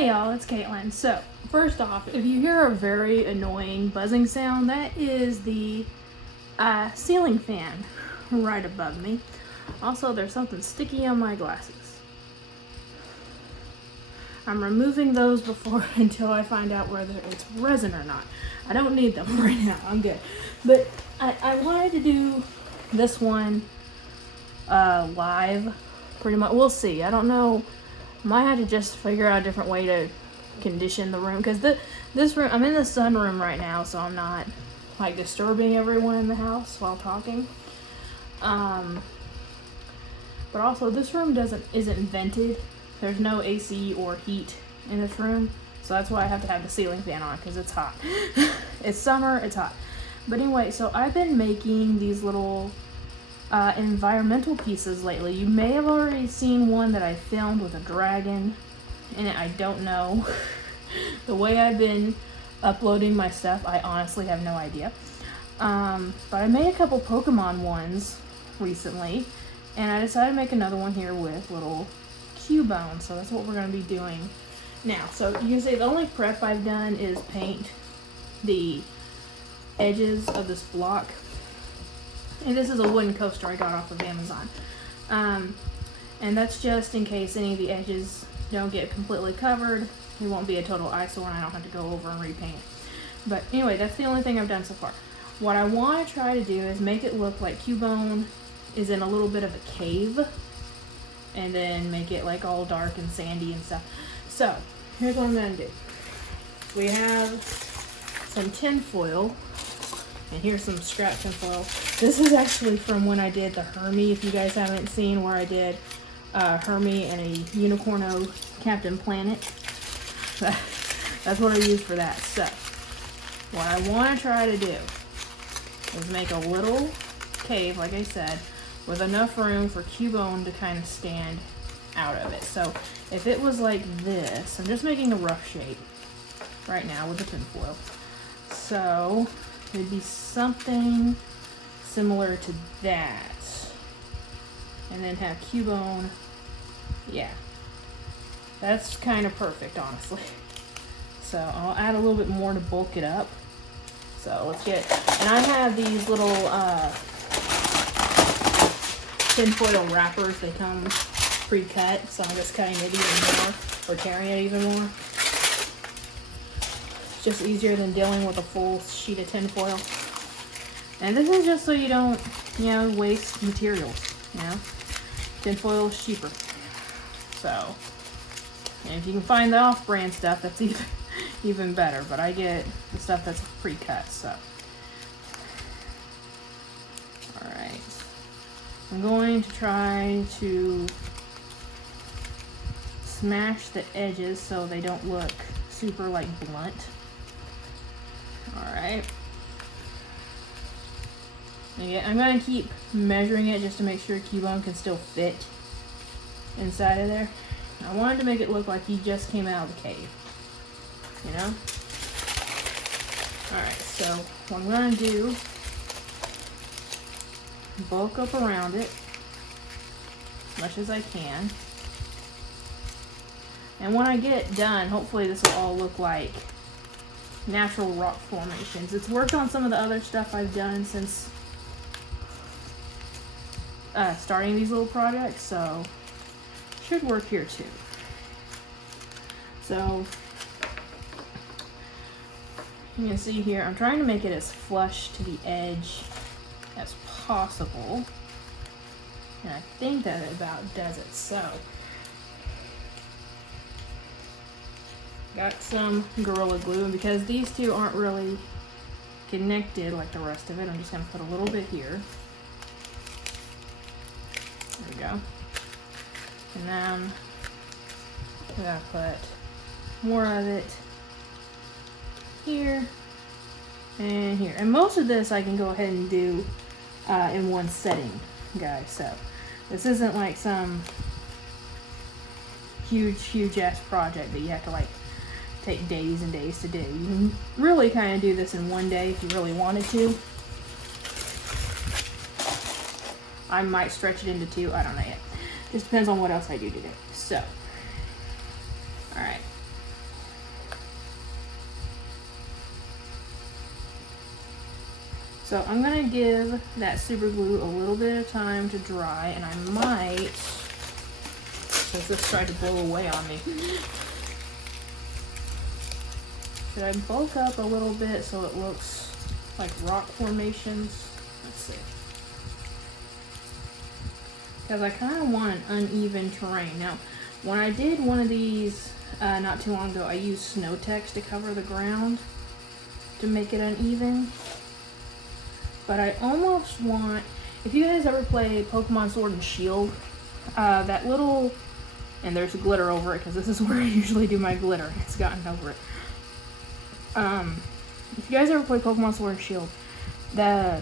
Hey y'all, it's Caitlyn. So, first off, if you hear a very annoying buzzing sound, that is the ceiling fan right above me. Also, there's something sticky on my glasses. I'm removing those until I find out whether it's resin or not. I don't need them right now, I'm good. But I wanted to do this one live, pretty much. We'll see, I don't know. Might have to just figure out a different way to condition the room, because this room, I'm in the sunroom right now, so I'm not like disturbing everyone in the house while talking. But also this room isn't vented. There's no AC or heat in this room, so that's why I have to have the ceiling fan on, because it's hot. It's summer, it's hot. But anyway, so I've been making these little environmental pieces lately. You may have already seen one that I filmed with a dragon in it. I don't know. The way I've been uploading my stuff, I honestly have no idea. But I made a couple Pokemon ones recently, and I decided to make another one here with little Cubone, so that's what we're going to be doing now. So you can see the only prep I've done is paint the edges of this block. And this is a wooden coaster I got off of Amazon. And that's just in case any of the edges don't get completely covered. It won't be a total eyesore and I don't have to go over and repaint it. But anyway, that's the only thing I've done so far. What I want to try to do is make it look like Cubone is in a little bit of a cave. And then make it like all dark and sandy and stuff. So, here's what I'm going to do. We have some tin foil. And here's some scrap tin foil. This is actually from when I did the Hermie, if you guys haven't seen, where I did Hermie and a Unicorno Captain Planet. That's what I used for that. So, what I want to try to do is make a little cave, like I said, with enough room for Cubone to kind of stand out of it. So, if it was like this, I'm just making a rough shape right now with the tin foil. So, it'd be something similar to that. And then have Cubone. Yeah. That's kind of perfect, honestly. So I'll add a little bit more to bulk it up. So let's get, and I have these little tinfoil wrappers. They come pre-cut, so I'm just cutting it even more, or tearing it even more. Just easier than dealing with a full sheet of tin foil. And this is just so you don't, waste materials, Tin foil is cheaper. So, and if you can find the off-brand stuff, that's even better. But I get the stuff that's pre-cut, so. Alright. I'm going to try to smash the edges so they don't look super, blunt. Alright. Yeah, I'm going to keep measuring it just to make sure Cubone can still fit inside of there. I wanted to make it look like he just came out of the cave. Alright, so what I'm going to do, bulk up around it as much as I can. And when I get it done, hopefully this will all look like natural rock formations. It's worked on some of the other stuff I've done since starting these little projects, so should work here too. So you can see here, I'm trying to make it as flush to the edge as possible, and I think that about does it. So got some Gorilla Glue, and because these two aren't really connected like the rest of it, I'm just going to put a little bit here. There we go. And then I'm going to put more of it here and here. And most of this I can go ahead and do in one setting, guys. So this isn't like some huge ass project that you have to take days and days to do. You can really kind of do this in one day if you really wanted to. I might stretch it into 2, I don't know yet. Just depends on what else I do today. So, alright. So I'm gonna give that super glue a little bit of time to dry, and I might, since this tried to blow away on me, should I bulk up a little bit so it looks like rock formations? Let's see. Because I kind of want an uneven terrain. Now, when I did one of these not too long ago, I used snow text to cover the ground to make it uneven. But I almost want, if you guys ever play Pokemon Sword and Shield, that little, and there's glitter over it because this is where I usually do my glitter. It's gotten over it. If you guys ever play Pokemon Sword and Shield, the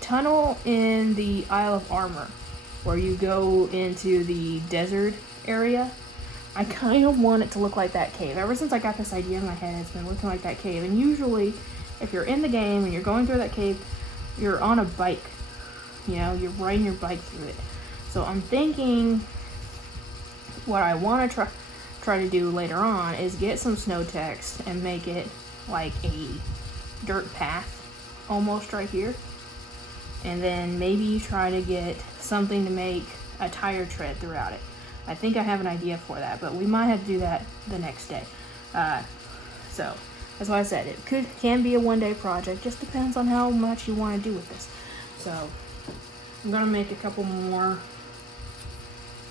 tunnel in the Isle of Armor, where you go into the desert area, I kind of want it to look like that cave. Ever since I got this idea in my head, it's been looking like that cave. And usually, if you're in the game and you're going through that cave, you're on a bike. You know, you're riding your bike through it. So I'm thinking what I want to try to do later on is get some snow text and make it like a dirt path almost right here. And then maybe try to get something to make a tire tread throughout it. I think I have an idea for that, but we might have to do that the next day. So that's why I said it can be a one-day project. Just depends on how much you want to do with this. So I'm gonna make a couple more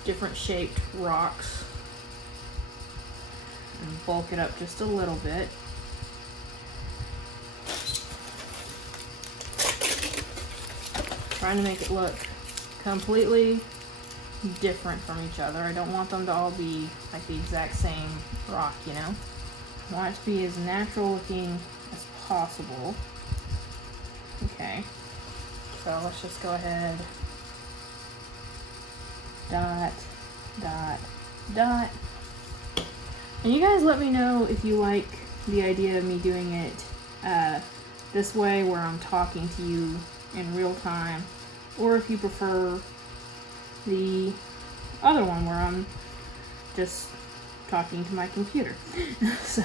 different shaped rocks and bulk it up just a little bit. Trying to make it look completely different from each other. I don't want them to all be like the exact same rock, you know? I want it to be as natural looking as possible. Okay, so let's just go ahead. Dot, dot, dot. And you guys let me know if you like the idea of me doing it this way where I'm talking to you in real time, or if you prefer the other one where I'm just talking to my computer. So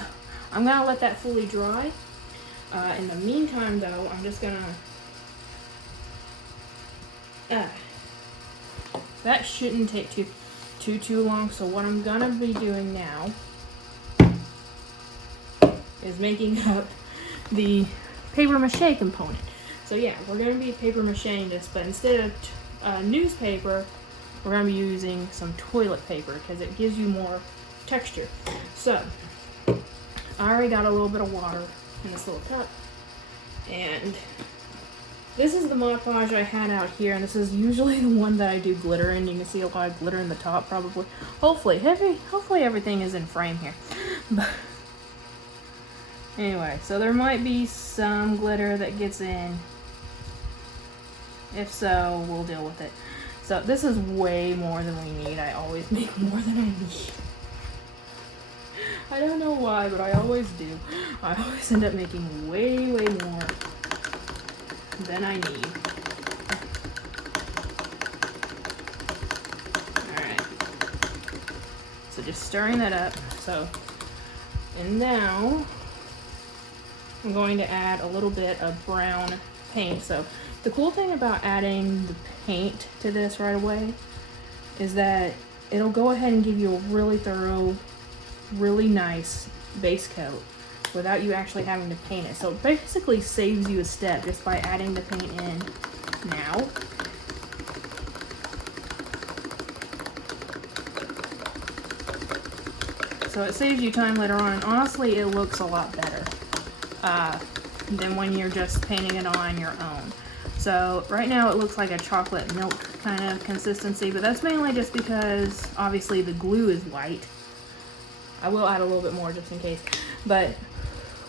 I'm gonna let that fully dry. In the meantime though, I'm just gonna that shouldn't take too long. So what I'm gonna be doing now is making up the paper mache component. So yeah, we're going to be paper macheing this, but instead of newspaper, we're going to be using some toilet paper because it gives you more texture. So, I already got a little bit of water in this little cup, and this is the Mod Podge I had out here, and this is usually the one that I do glitter in. You can see a lot of glitter in the top, probably. Hopefully everything is in frame here. But anyway, so there might be some glitter that gets in. If so, we'll deal with it. So this is way more than we need. I always make more than I need. I don't know why, but I always do. I always end up making way more than I need. Alright. So just stirring that up. So, and now I'm going to add a little bit of brown paint. So the cool thing about adding the paint to this right away is that it'll go ahead and give you a really thorough, really nice base coat without you actually having to paint it. So it basically saves you a step just by adding the paint in now. So it saves you time later on, and honestly it looks a lot better than when you're just painting it on your own. So right now it looks like a chocolate milk kind of consistency, but that's mainly just because obviously the glue is white. I will add a little bit more just in case. But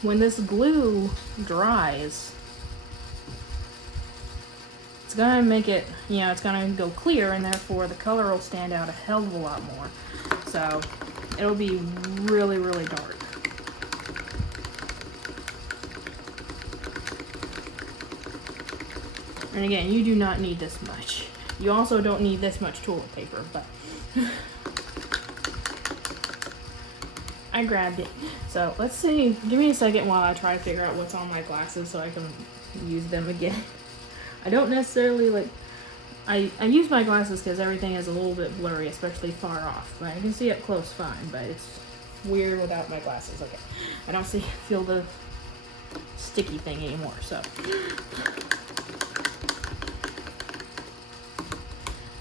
when this glue dries, it's gonna make it, you know, it's gonna go clear, and therefore the color will stand out a hell of a lot more. So it'll be really dark. And again, you do not need this much. You also don't need this much toilet paper, but I grabbed it. So let's see, give me a second while I try to figure out what's on my glasses so I can use them again. I don't necessarily like, I use my glasses because everything is a little bit blurry, especially far off. But I can see up close fine, but it's weird without my glasses. Okay, I don't feel the sticky thing anymore, so.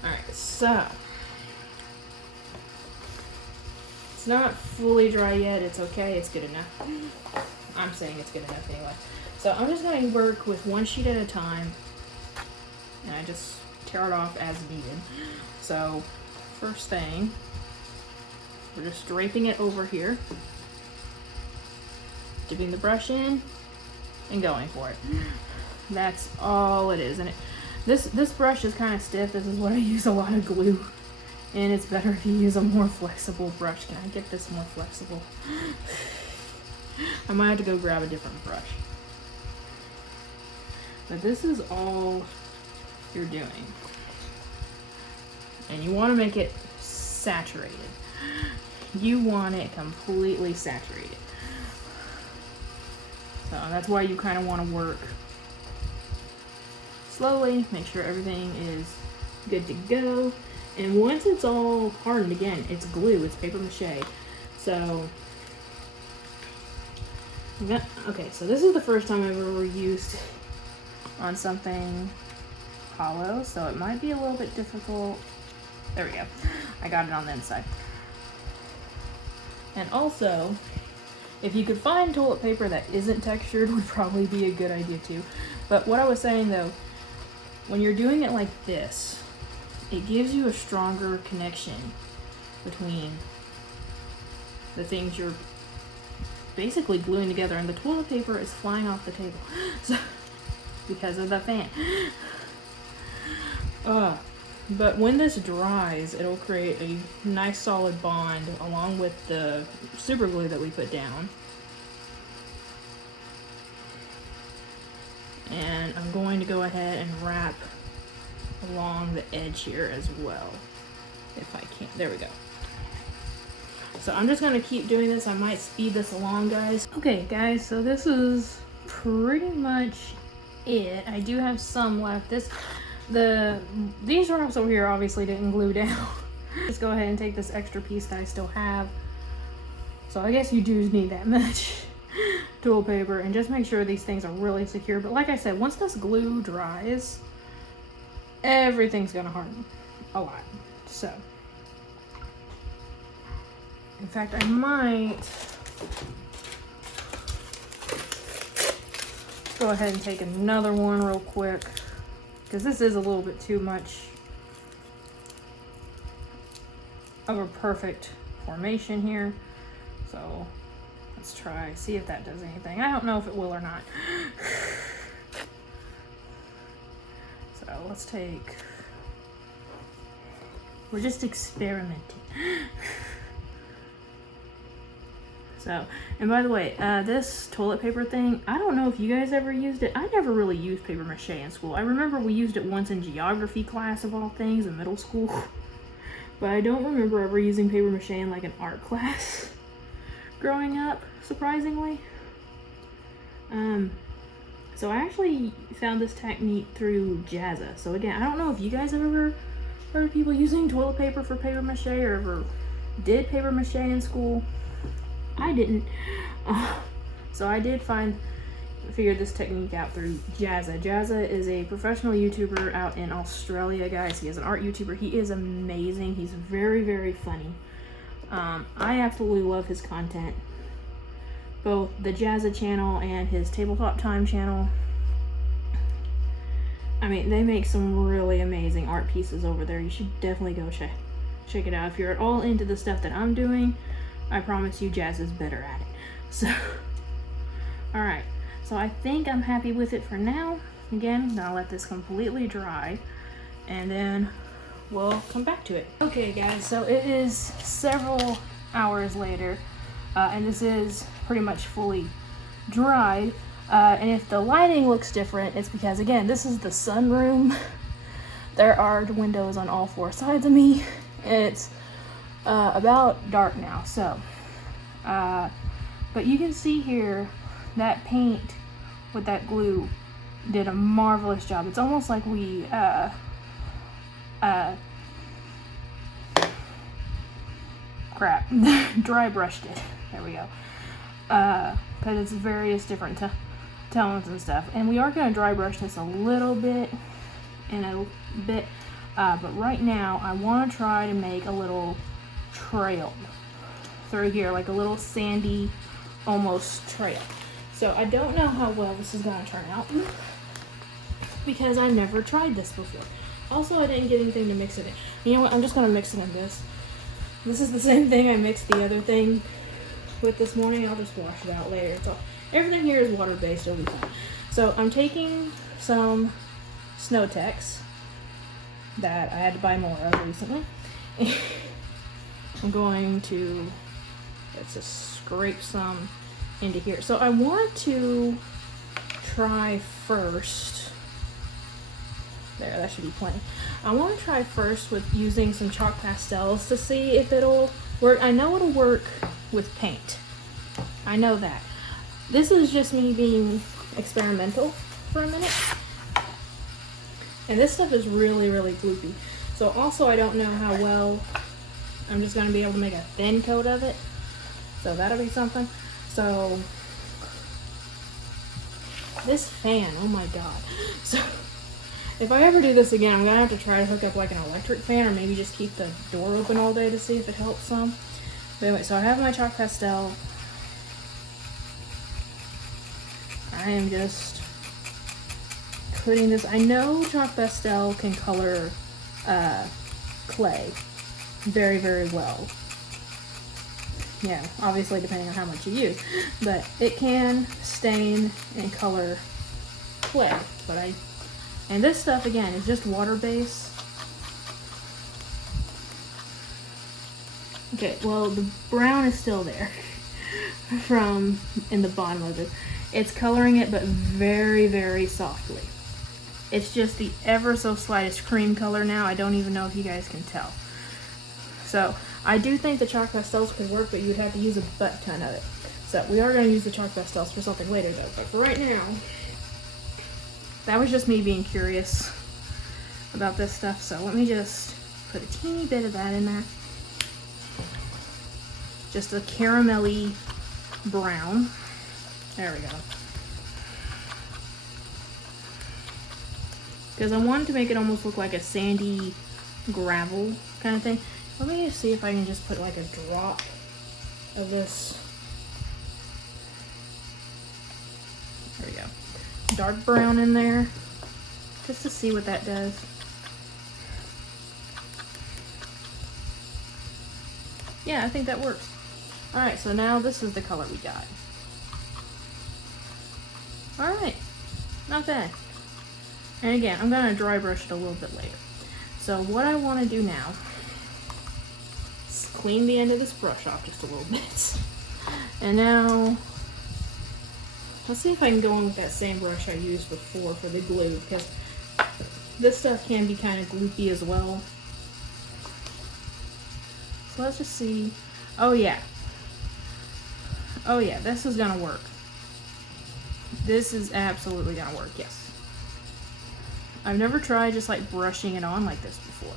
Alright, so. It's not fully dry yet, it's okay, it's good enough. I'm saying it's good enough anyway. So I'm just going to work with one sheet at a time, and I just tear it off as needed. So first thing, we're just draping it over here, dipping the brush in, and going for it. That's all it is. And this brush is kind of stiff. This is what I use a lot of glue. And it's better if you use a more flexible brush. Can I get this more flexible? I might have to go grab a different brush. But this is all you're doing. And you want to make it saturated. You want it completely saturated. So that's why you kind of want to work slowly, make sure everything is good to go. And once it's all hardened, again, it's glue, it's paper mache. So, okay, so this is the first time I've ever used on something hollow, so it might be a little bit difficult. There we go. I got it on the inside. And also, if you could find toilet paper that isn't textured, would probably be a good idea too. But what I was saying though, when you're doing it like this, it gives you a stronger connection between the things you're basically gluing together, and the toilet paper is flying off the table so, because of the fan. But when this dries, it'll create a nice solid bond along with the super glue that we put down. And I'm going to go ahead and wrap along the edge here as well, if I can. There we go. So I'm just going to keep doing this. I might speed this along, guys. Okay, guys, so this is pretty much it. I do have some left. These wraps over here obviously didn't glue down. Just go ahead and take this extra piece that I still have. So I guess you do need that much toilet paper, and just make sure these things are really secure. But like I said, once this glue dries, everything's gonna harden a lot. So, in fact, I might go ahead and take another one real quick, because this is a little bit too much of a perfect formation here. So let's try, see if that does anything. I don't know if it will or not. So let's take, we're just experimenting. So, and by the way, this toilet paper thing, I don't know if you guys ever used it. I never really used paper mache in school. I remember we used it once in geography class of all things in middle school. But I don't remember ever using paper mache in like an art class growing up, surprisingly. So I actually found this technique through Jazza. So again, I don't know if you guys have ever heard of people using toilet paper for paper mache or ever did paper mache in school. I didn't. So I did figure this technique out through Jazza. Jazza is a professional YouTuber out in Australia, guys. He is an art YouTuber. He is amazing. He's very, very funny. I absolutely love his content. Both the Jazza channel and his Tabletop Time channel. I mean, they make some really amazing art pieces over there. You should definitely go check it out. If you're at all into the stuff that I'm doing, I promise you Jazza's better at it. So, alright. So I think I'm happy with it for now. Again, I'll let this completely dry, and then we'll come back to it. Okay guys, so it is several hours later, and this is pretty much fully dried. And if the lighting looks different, it's because, again, this is the sunroom. There are windows on all four sides of me. It's about dark now, so. But you can see here that paint with that glue did a marvelous job. It's almost like we dry brushed it. There we go. Because it's various different tones and stuff. And we are going to dry brush this a little bit but right now I want to try to make a little trail through here, like a little sandy almost trail. So I don't know how well this is going to turn out because I never tried this before. Also, I didn't get anything to mix it in. You know what? I'm just going to mix it in this. This is the same thing I mixed the other thing with this morning. I'll just wash it out later. So everything here is water-based. It'll be fine. So I'm taking some Snow Tex that I had to buy more of recently. I'm going to just scrape some into here. So I want to try first. There, that should be plenty. I want to try first with using some chalk pastels to see if it'll work. I know it'll work with paint. I know that. This is just me being experimental for a minute. And this stuff is really, really gloopy. So also I don't know how well I'm just going to be able to make a thin coat of it. So that'll be something. So this fan, oh my god. So if I ever do this again, I'm going to have to try to hook up like an electric fan or maybe just keep the door open all day to see if it helps some. But anyway, so I have my chalk pastel. I am just putting this. I know chalk pastel can color clay very, very well. Yeah, obviously depending on how much you use. But it can stain and color clay. And this stuff, again, is just water-based. Okay, well, the brown is still there from in the bottom of it. It's coloring it, but very, very softly. It's just the ever so slightest cream color now. I don't even know if you guys can tell. So, I do think the chalk pastels could work, but you'd have to use a butt ton of it. So, we are going to use the chalk pastels for something later, though. But for right now, that was just me being curious about this stuff. So, let me just put a teeny bit of that in there. Just a caramelly brown. There we go. Because I wanted to make it almost look like a sandy gravel kind of thing. Let me just see if I can just put like a drop of this. There we go. Dark brown in there. Just to see what that does. Yeah, I think that works. Alright, so now this is the color we got. Alright, not bad. And again, I'm going to dry brush it a little bit later. So what I want to do now is clean the end of this brush off just a little bit. And now, let's see if I can go in with that same brush I used before for the glue, because this stuff can be kind of gloopy as well. So let's just see. Oh yeah. Oh yeah, this is going to work. This is absolutely going to work, yes. I've never tried just like brushing it on like this before.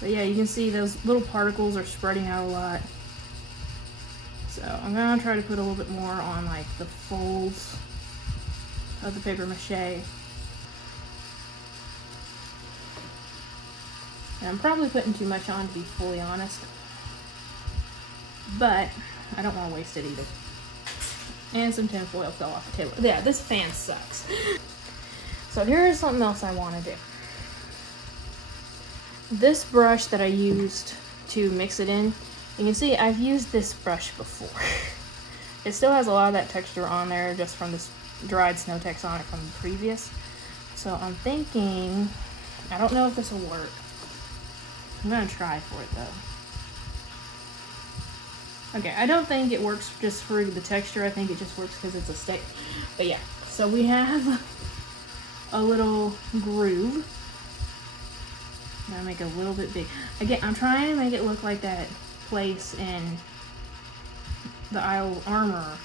But yeah, you can see those little particles are spreading out a lot. So I'm going to try to put a little bit more on like the folds of the paper mache. And I'm probably putting too much on, to be fully honest. But I don't want to waste it either. And some tin foil fell off the table. Yeah, this fan sucks. So here's something else I want to do. This brush that I used to mix it in, you can see I've used this brush before. It still has a lot of that texture on there just from this dried Snow Tex on it from the previous. So I'm thinking, I don't know if this will work. I'm going to try for it though. Okay, I don't think it works just for the texture. I think it just works because it's a stick. But yeah, so we have a little groove. I'm gonna make it a little bit big. Again, I'm trying to make it look like that place in the Isle of Armor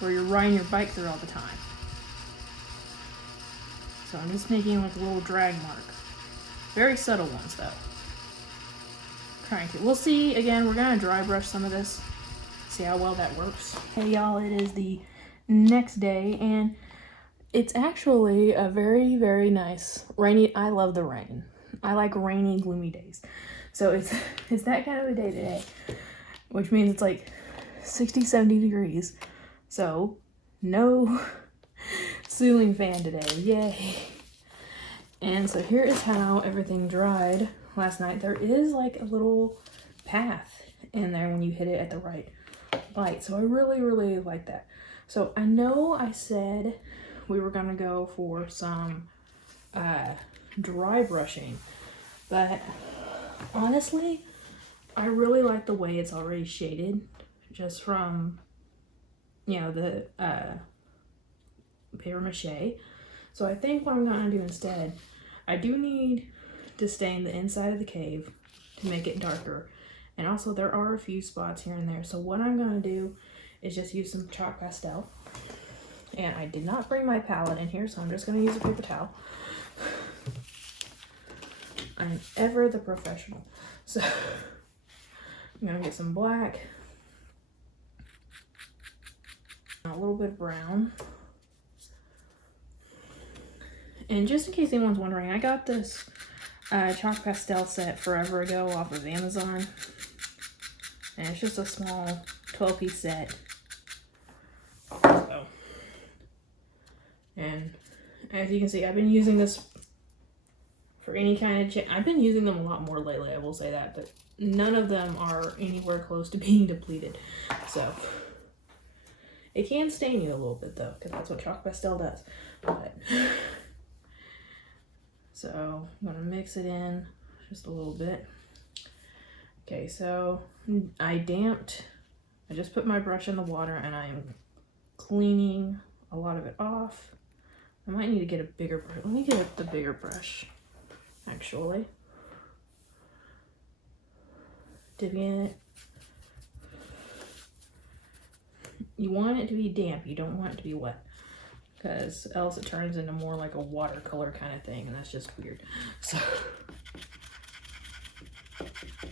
where you're riding your bike through all the time. So I'm just making like a little drag mark. Very subtle ones though. Trying to. We'll see. Again, we're gonna dry brush some of this. See how well that works. Hey y'all, it is the next day and it's actually a very, very nice rainy. I love the rain. I like rainy, gloomy days. So it's that kind of a day today, which means it's like 60, 70 degrees. So no ceiling fan today. Yay. And so here is how everything dried last night. There is like a little path in there when you hit it at the right light. So I really, really like that. So I know I said we were gonna go for some dry brushing, but honestly, I really like the way it's already shaded just from, you know, the paper mache. So I think what I'm gonna do instead, I do need to stain the inside of the cave to make it darker. And also there are a few spots here and there. So what I'm gonna do is just use some chalk pastel. And I did not bring my palette in here, so I'm just gonna use a paper towel. I'm ever the professional. So I'm gonna get some black, a little bit of brown. And just in case anyone's wondering, I got this chalk pastel set forever ago off of Amazon. And it's just a small 12-piece set. So, and as you can see, I've been using this for any kind of I've been using them a lot more lately, I will say that, but none of them are anywhere close to being depleted. So it can stain you a little bit though, because that's what chalk pastel does. But so I'm gonna mix it in just a little bit. Okay, so I just put my brush in the water and I'm cleaning a lot of it off. I might need to get a bigger brush. Let me get the bigger brush, actually. Dipping in it. You want it to be damp, you don't want it to be wet, because else it turns into more like a watercolor kind of thing, and that's just weird. So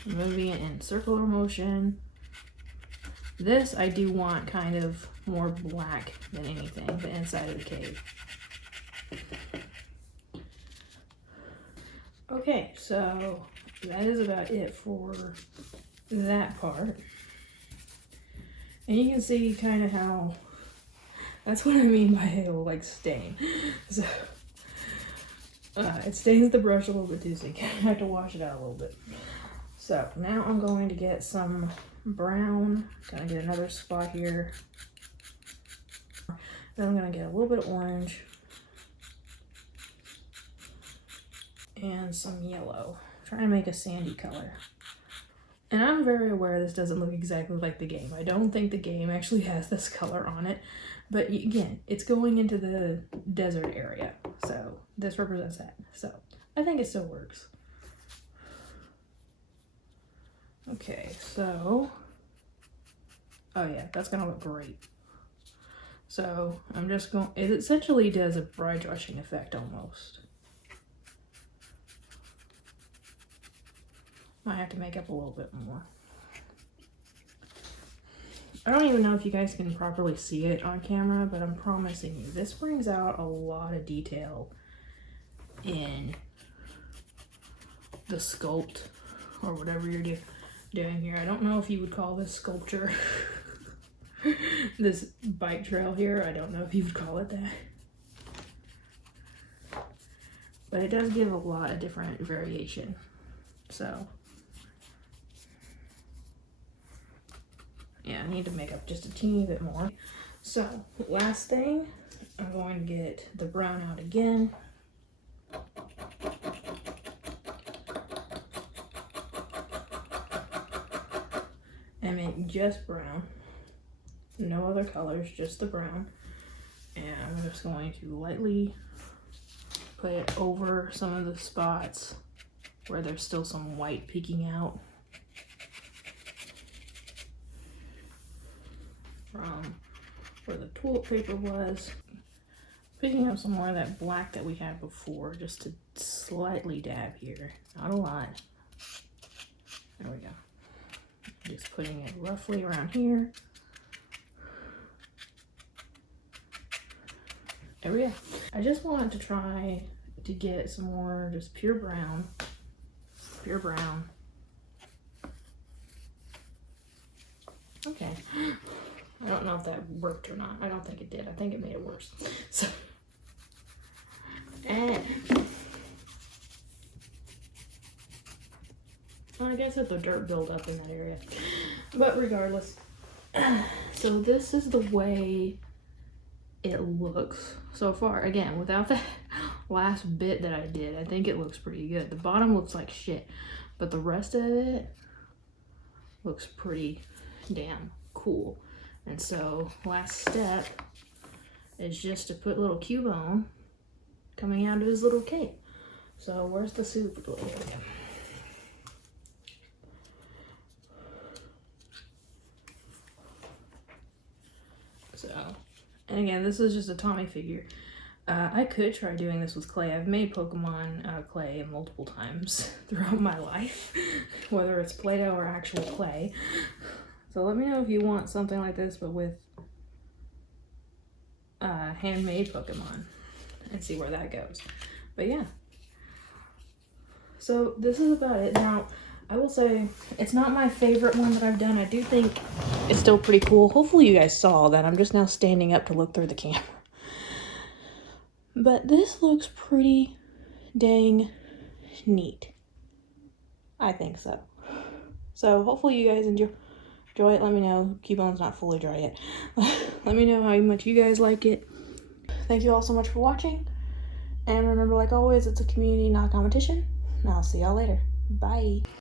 moving it in circular motion. This I do want kind of more black than anything, the inside of the cave. Okay, so that is about it for that part. And you can see kind of how, that's what I mean by it'll like stain. So it stains the brush a little bit too, so you have to wash it out a little bit. So now I'm going to get some brown, gonna get another spot here. Then I'm gonna get a little bit of orange and some yellow. Trying to make a sandy color. And I'm very aware this doesn't look exactly like the game. I don't think the game actually has this color on it. But again, it's going into the desert area. So this represents that. So I think it still works. Okay, so, oh yeah, that's gonna look great. So I'm just going, it essentially does a dry brushing effect almost. Might have to make up a little bit more. I don't even know if you guys can properly see it on camera, but I'm promising you, this brings out a lot of detail in the sculpt or whatever you're doing here. I don't know if you would call this sculpture. This bike trail here, I don't know if you would call it that. But it does give a lot of different variation. So yeah, I need to make up just a teeny bit more. So last thing, I'm going to get the brown out again. And make just brown. No other colors, just the brown. And I'm just going to lightly put it over some of the spots where there's still some white peeking out from where the toilet paper was. Picking up some more of that black that we had before, just to slightly dab here. Not a lot. There we go. Just putting it roughly around here. There we go. I just wanted to try to get some more just pure brown. Pure brown. Okay. I don't know if that worked or not. I don't think it did. I think it made it worse. So, and well, I guess if the dirt build up in that area. But regardless, so this is the way it looks so far. Again, without that last bit that I did, I think it looks pretty good. The bottom looks like shit, but the rest of it looks pretty damn cool. And so last step is just to put little Cubone coming out of his little cape. So where's the super glue? Here we go. So, and again, this is just a Tommy figure. I could try doing this with clay. I've made Pokemon clay multiple times throughout my life, whether it's Play-Doh or actual clay. So let me know if you want something like this, but with handmade Pokemon, and see where that goes. But yeah. So this is about it. Now, I will say, it's not my favorite one that I've done. I do think it's still pretty cool. Hopefully you guys saw that. I'm just now standing up to look through the camera. But this looks pretty dang neat. I think so. So hopefully you guys enjoy it. Let me know. Cubone's not fully dry yet. Let me know how much you guys like it. Thank you all so much for watching. And remember, like always, it's a community, not a competition. And I'll see y'all later. Bye.